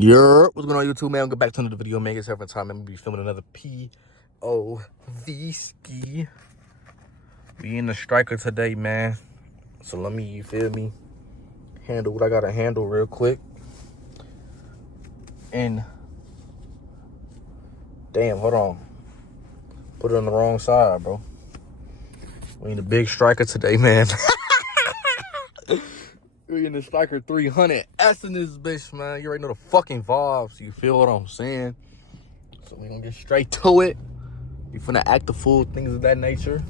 What's going on YouTube, man? We'll get back to another video, man. It's every time I'm gonna be filming another POV ski. We in the striker today, man. So let me, you feel me, handle what I gotta handle real quick. And damn, hold on. Put it on the wrong side, bro. We in the big striker today, man. We in the Striker 300s in this bitch, man. You already know the fucking vibes. You feel what I'm saying? So we gonna get straight to it. We finna act the fool, things of that nature.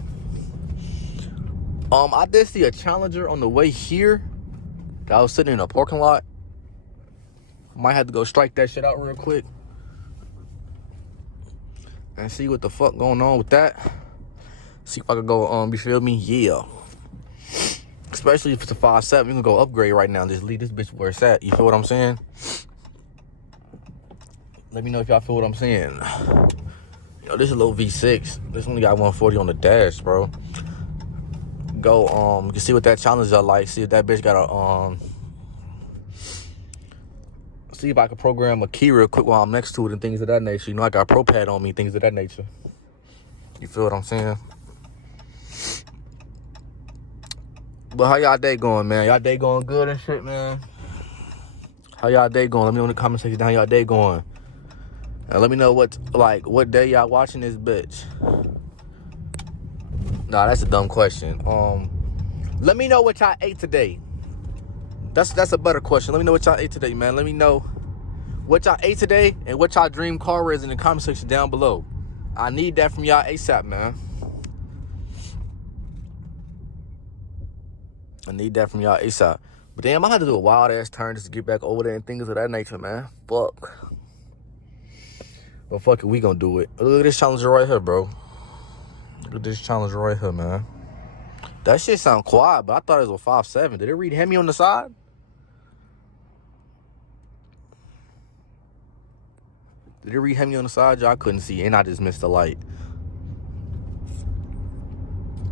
I did see a Challenger on the way here. I was sitting in a parking lot. Might have to go strike that shit out real quick and see what the fuck going on with that. See if I could go, you feel me? Yeah. Especially if it's a 5.7, you can go upgrade right now and just leave this bitch where it's at. You feel what I'm saying? Let me know if y'all feel what I'm saying. Yo, this is a little V6. This only got 140 on the dash, bro. Go, you can see what that Challenger like. See if that bitch got a, see if I can program a key real quick while I'm next to it and things of that nature. You know, I got Pro Pad on me, things of that nature. You feel what I'm saying? But how y'all day going, man? Y'all day going good and shit, man? How y'all day going? Let me know in the comment section how y'all day going. And let me know what day y'all watching this bitch. Nah, that's a dumb question. Let me know what y'all ate today. That's a better question. Let me know what y'all ate today, man. Let me know what y'all ate today and what y'all dream car is in the comment section down below. I need that from y'all ASAP, man. I need that from y'all ASAP. But damn, I had to do a wild ass turn just to get back over there and things of that nature, man. Fuck. But fuck it, we gonna do it. Look at this Challenger right here, bro. Look at this Challenger right here, man. That shit sound quiet, but I thought it was a 5.7. Did it read Hemi on the side? Did it read Hemi on the side? Y'all couldn't see, and I just missed the light.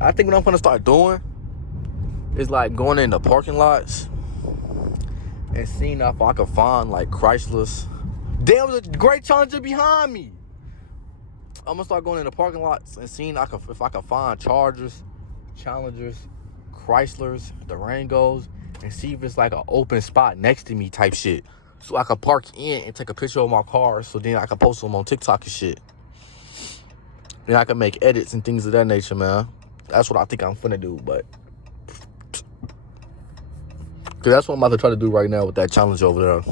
I think what I'm gonna start doing is like going in the parking lots and seeing if I can find like Chryslers. Damn, there's a great Challenger behind me. I'm gonna start going in the parking lots and seeing if I can find Chargers, Challengers, Chryslers, Durangos, and see if it's like an open spot next to me type shit. So I can park in and take a picture of my car so then I can post them on TikTok and shit. Then I can make edits and things of that nature, man. That's what I think I'm finna do, but cause that's what I'm about to try to do right now with that challenge over there.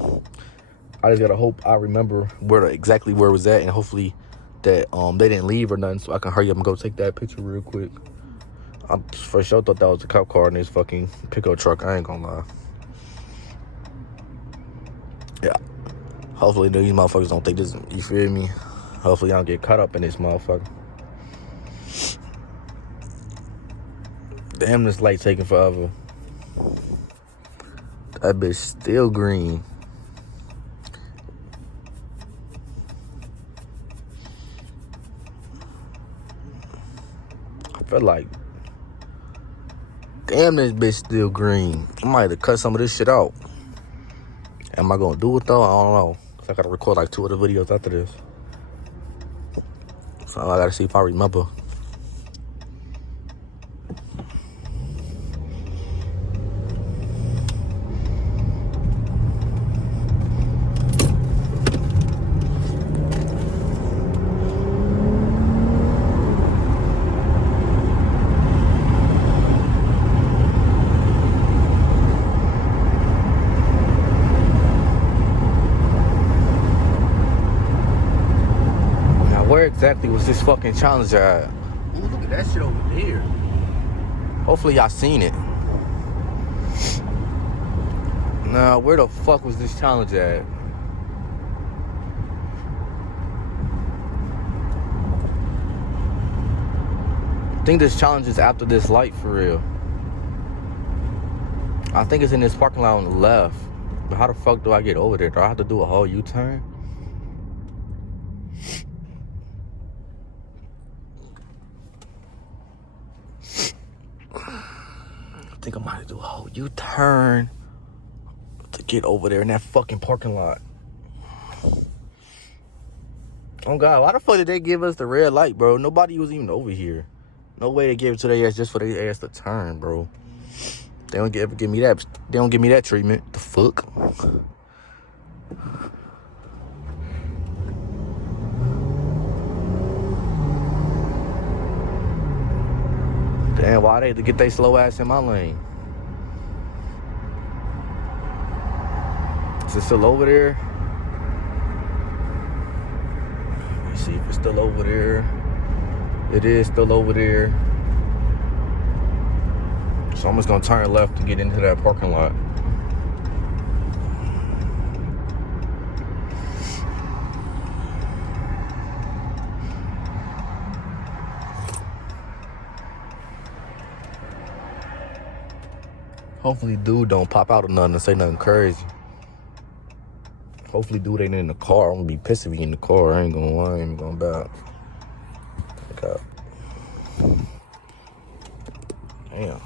I just gotta hope I remember exactly where it was at, and hopefully that they didn't leave or nothing, so I can hurry up and go take that picture real quick. I for sure thought that was a cop car in this fucking pickup truck. I ain't gonna lie. Yeah. Hopefully these motherfuckers don't think this. You feel me? Hopefully I don't get caught up in this motherfucker. Damn, this light taking forever. That bitch still green. I feel like, damn, this bitch still green. I might have to cut some of this shit out. Am I gonna do it though? I don't know. Cause I gotta record like 2 other videos after this. So I gotta see if I remember. Where exactly was this fucking Challenger at? Ooh, look at that shit over there. Hopefully y'all seen it. Now, where the fuck was this Challenger at? I think this Challenger is after this light for real. I think it's in this parking lot on the left. But how the fuck do I get over there? Do I have to do a whole U-turn? I think I might do a whole U-turn to get over there in that fucking parking lot. Oh God, why the fuck did they give us the red light, bro? Nobody was even over here. No way they gave it to their ass just for their ass to turn, bro. They don't ever give me that. They don't give me that treatment. The fuck? Damn, why they had to get they slow ass in my lane? Is it still over there? Let's see if it's still over there. It is still over there. So I'm just gonna turn left to get into that parking lot. Hopefully dude don't pop out or nothing and say nothing crazy. Hopefully dude ain't in the car. I'm gonna be pissed if he in the car. I ain't gonna lie, I ain't gonna back. Okay. Damn.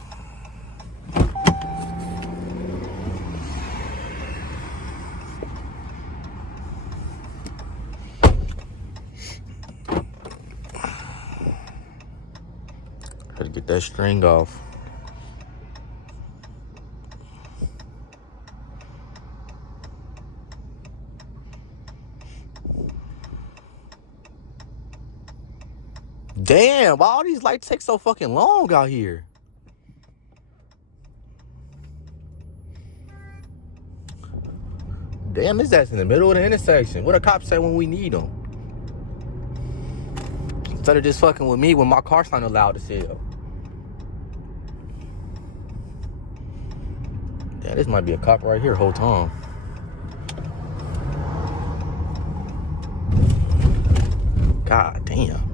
Gotta get that string off. Damn, why all these lights take so fucking long out here? Damn, this ass in the middle of the intersection. What the cops say when we need them? Instead of just fucking with me when my car's not allowed to sell. Damn, this might be a cop right here whole time. God damn.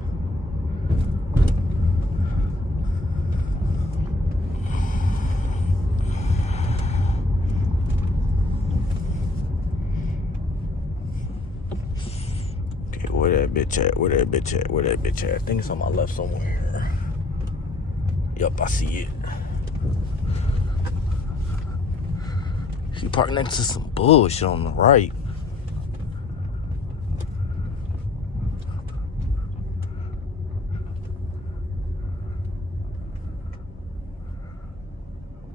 Where that bitch at? Where that bitch at? Where that bitch at? I think it's on my left somewhere. Yup, I see it. He parked next to some bullshit on the right.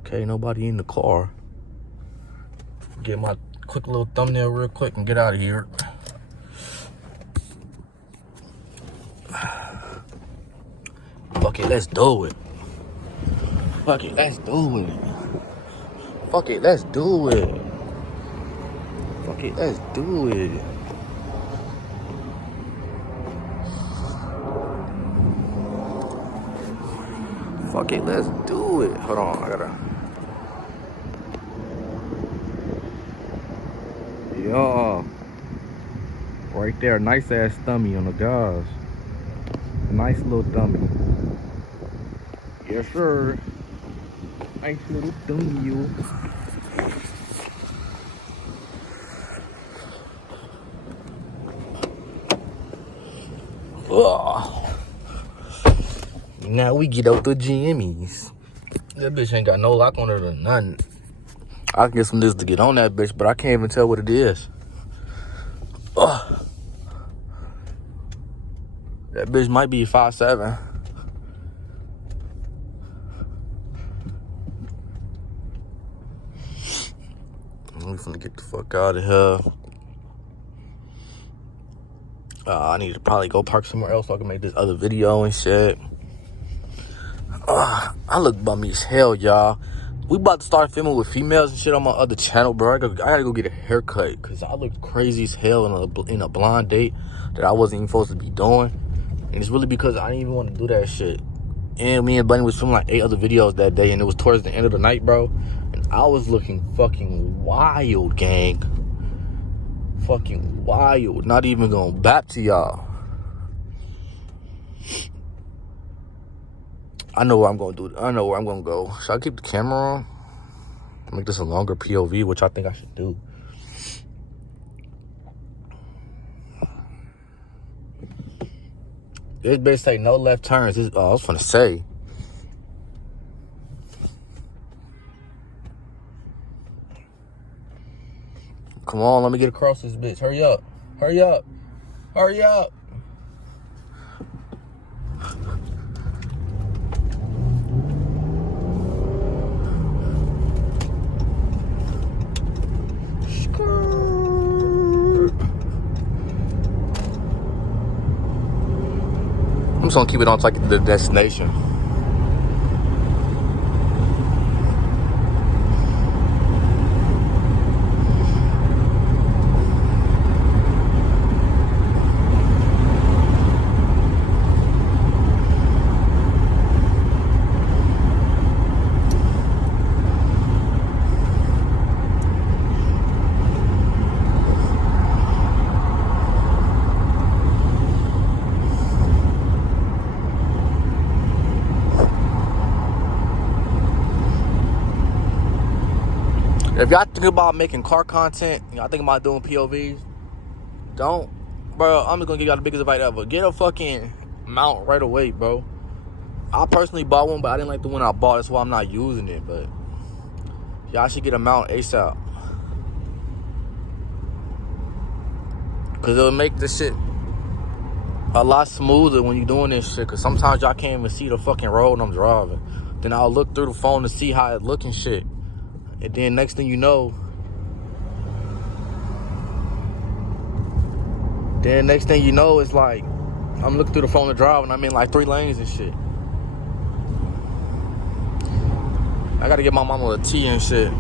Okay, nobody in the car. Get my quick little thumbnail real quick and get out of here. Fuck it, let's do it. Fuck it, let's do it. Fuck it, let's do it. Fuck it, let's do it. Fuck it, let's do it. Hold on, I gotta. Yeah. Right there, nice ass thummy on the gas. Nice little thummy. Yes, sir. Nice little thummy, you. Ugh. Now we get out the GMEs. That bitch ain't got no lock on it or nothing. I can get some of this to get on that bitch, but I can't even tell what it is. Ugh. That bitch might be 5'7". We finna get the fuck out of here. I need to probably go park somewhere else so I can make this other video and shit. I look bummy as hell, y'all. We about to start filming with females and shit on my other channel, bro. I gotta go get a haircut because I look crazy as hell in a blind date that I wasn't even supposed to be doing. And it's really because I didn't even want to do that shit. And me and Bunny was filming like 8 other videos that day, and it was towards the end of the night, bro. And I was looking fucking wild, gang. Fucking wild. Not even gonna bap to y'all. I know what I'm gonna do. I know where I'm gonna go. Should I keep the camera on? Make this a longer POV, which I think I should do. This bitch say no left turns. I was finna say. Come on, let me get across this bitch. Hurry up. Hurry up. Hurry up. I'm just gonna keep it on to like the destination. If y'all think about making car content, y'all think about doing POVs, don't, bro. I'm just gonna give y'all the biggest advice ever. Get a fucking mount right away, bro. I personally bought one, but I didn't like the one I bought. That's why I'm not using it. But y'all should get a mount ASAP, cause it'll make this shit a lot smoother when you're doing this shit. Cause sometimes y'all can't even see the fucking road when I'm driving. Then I'll look through the phone to see how it look and shit. And then next thing you know, it's like I'm looking through the phone to drive and I'm in like 3 lanes and shit. I gotta get my mama a tea and shit.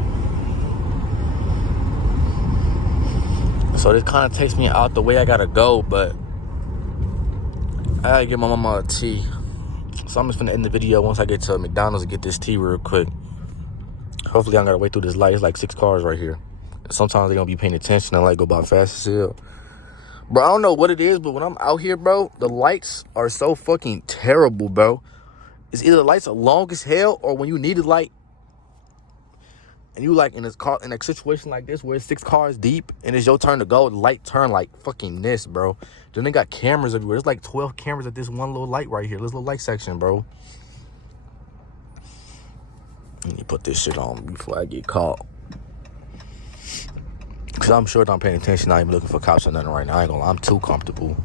So this kind of takes me out the way I gotta go, but I gotta get my mama a tea. So I'm just gonna end the video once I get to McDonald's and get this tea real quick. Hopefully I don't gotta wait through this light. It's like 6 cars right here. Sometimes they don't be paying attention and like go by fast as hell. Bro, I don't know what it is, but when I'm out here, bro, the lights are so fucking terrible, bro. It's either the lights are long as hell, or when you need a light and you like in a situation like this where it's 6 cars deep and it's your turn to go, the light turn like fucking this, bro. Then they got cameras everywhere. There's like 12 cameras at this one little light right here, this little light section, bro. Let me put this shit on before I get caught. Cause I'm sure I'm paying attention. Not even looking for cops or nothing right now. I ain't gonna lie. I'm too comfortable.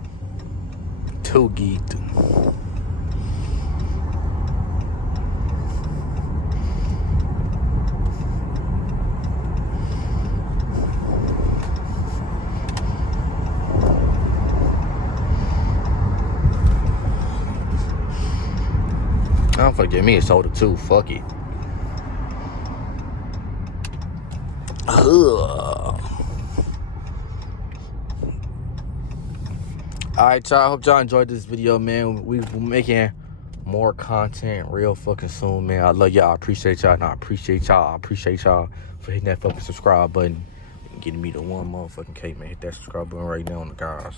Too geeked. I'm gonna get me a soda too. Fuck it. Ugh. Alright, y'all. Hope y'all enjoyed this video, man. We're making more content real fucking soon, man. I love y'all. I appreciate y'all. And I appreciate y'all for hitting that fucking subscribe button and getting me to 1 motherfucking K, man. Hit that subscribe button right now on the guys.